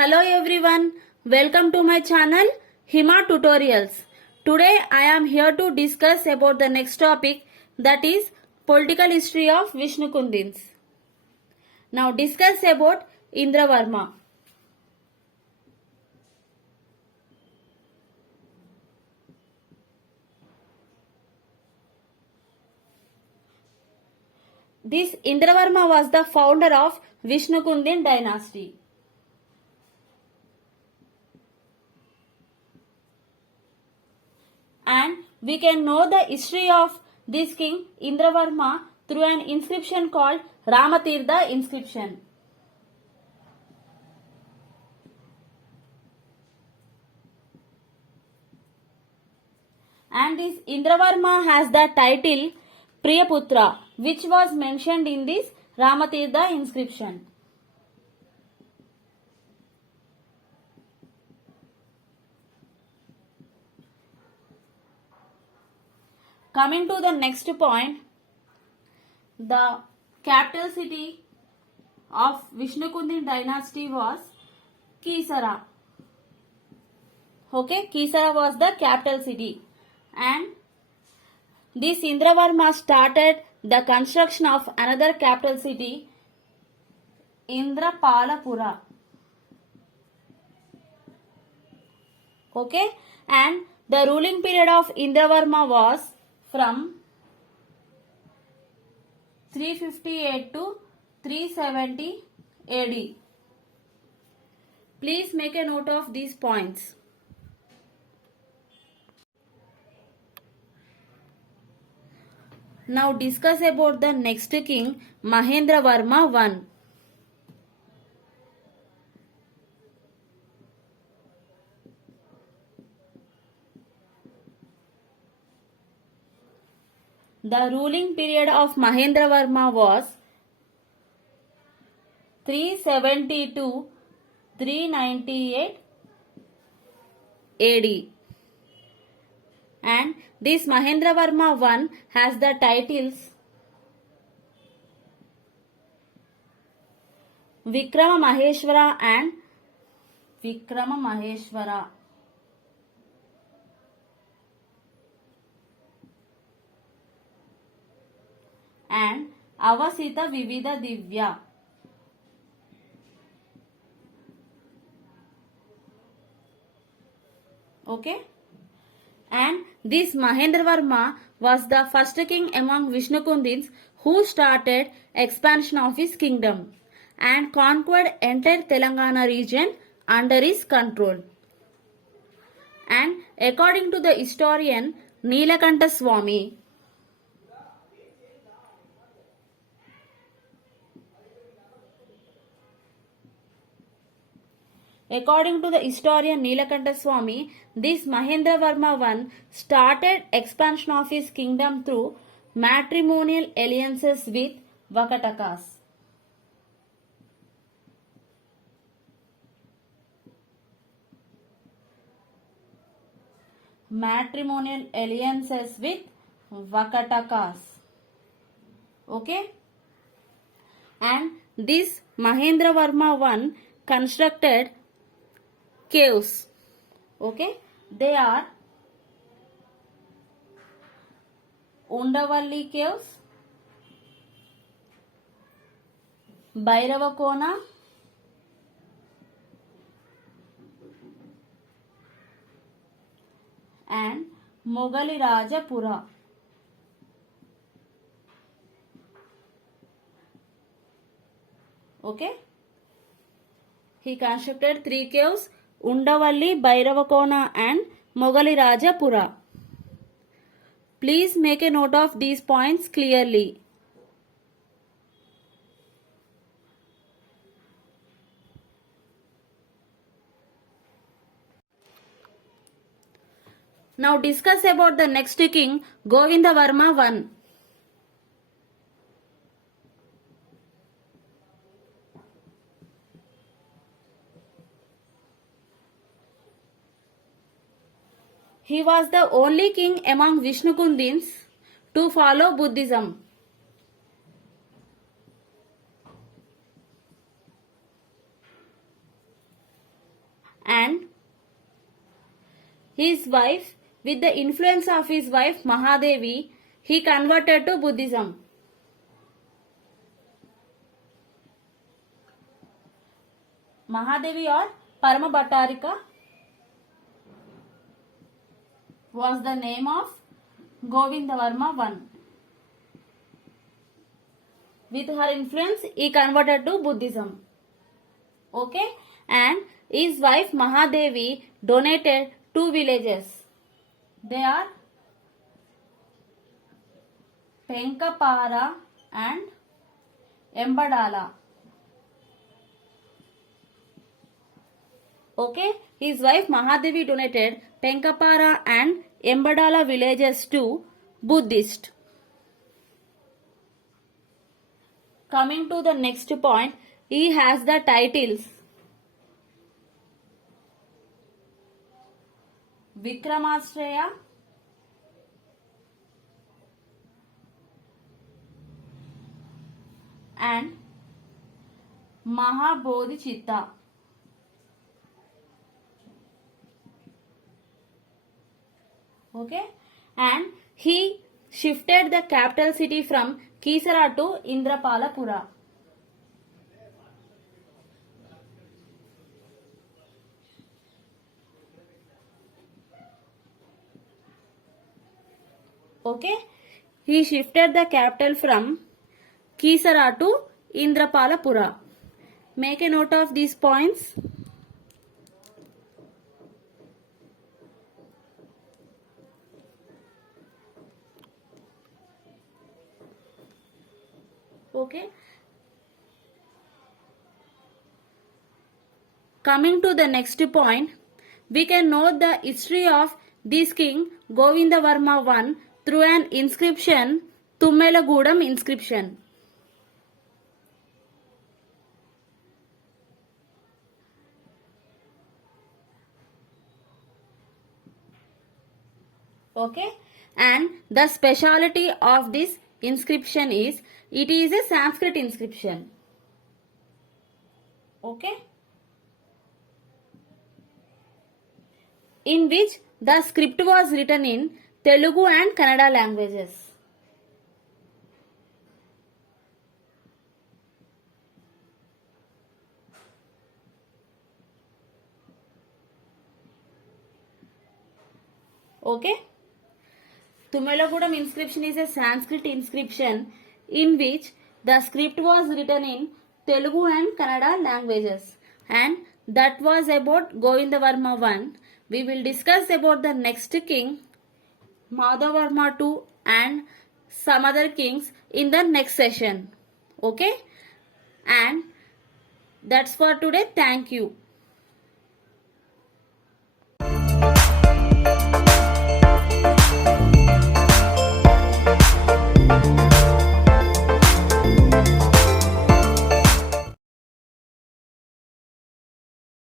Hello everyone, welcome to my channel Hima Tutorials. Today I am here to discuss about the next topic, that is political history of Vishnu Kundins. Now discuss about Indravarma. This Indravarma was the founder of Vishnu Kundin dynasty. And we can know the history of this king Indravarma through an inscription called Ramatirtha inscription. And this Indravarma has the title Priyaputra, which was mentioned in this Ramatirtha inscription. Coming to the next point, the capital city of Vishnu Kundin dynasty was Kisara. Okay, Kisara was the capital city, and this Indravarma started the construction of another capital city, Indrapalapura. Okay, and the ruling period of Indravarma was from 358 to 370 AD. Please make a note of these points. Now discuss about the next king, Mahendravarma I. The ruling period of Mahendravarma was 370 to 398 AD. And this Mahendravarma I has the titles Vikrama Maheshwara and Vikrama Maheshwara. And Avasita Vividha Divya. Okay, and this Mahendravarma was the first king among Vishnu Kundins who started expansion of his kingdom and conquered entire Telangana region under his control. And according to the historian Neelakanta Swami, according to the historian Neelakanta Swami, this Mahendravarma I started expansion of his kingdom through matrimonial alliances with Vakatakas. Matrimonial alliances with Vakatakas. Okay? And this Mahendravarma I constructed caves. Okay, they are Undavalli caves, Bhairavakona, and Mogalirajapura. Okay, he constructed 3 caves, Undavalli, Bhairavakona and Mogalirajapura. Please make a note of these points clearly. Now discuss about the next king, Govindavarma I. He was the only king among Vishnu Kundins to follow Buddhism. his wife, with the influence of his wife Mahadevi, he converted to Buddhism. Mahadevi or Paramabhattarika was the name of Govindavarma I. With her influence, he converted to Buddhism. Okay, and his wife Mahadevi donated 2 villages. They are Penkapara and Embadala. Okay, his wife Mahadevi donated Penkapara and Embadala villages to Buddhist. Coming to the next point, he has the titles Vikramashraya, and Mahabodhichitta. Okay, and he shifted the capital city from Kisara to Indrapalapura. Okay, he shifted the capital from Kisara to Indrapalapura. Make a note of these points. Okay. Coming to the next point, we can note the history of this king Govindavarma I through an inscription, Tummelagudam inscription. Okay, and the speciality of this inscription is it is a Sanskrit inscription. Okay, in which the script was written in Telugu and Kannada languages. Okay, Tummelagudam inscription is a Sanskrit inscription in which the script was written in Telugu and Kannada languages, and that was about Govindavarma I. We will discuss about the next king Madhavarma II and some other kings in the next session. Okay, and that's for today. Thank you.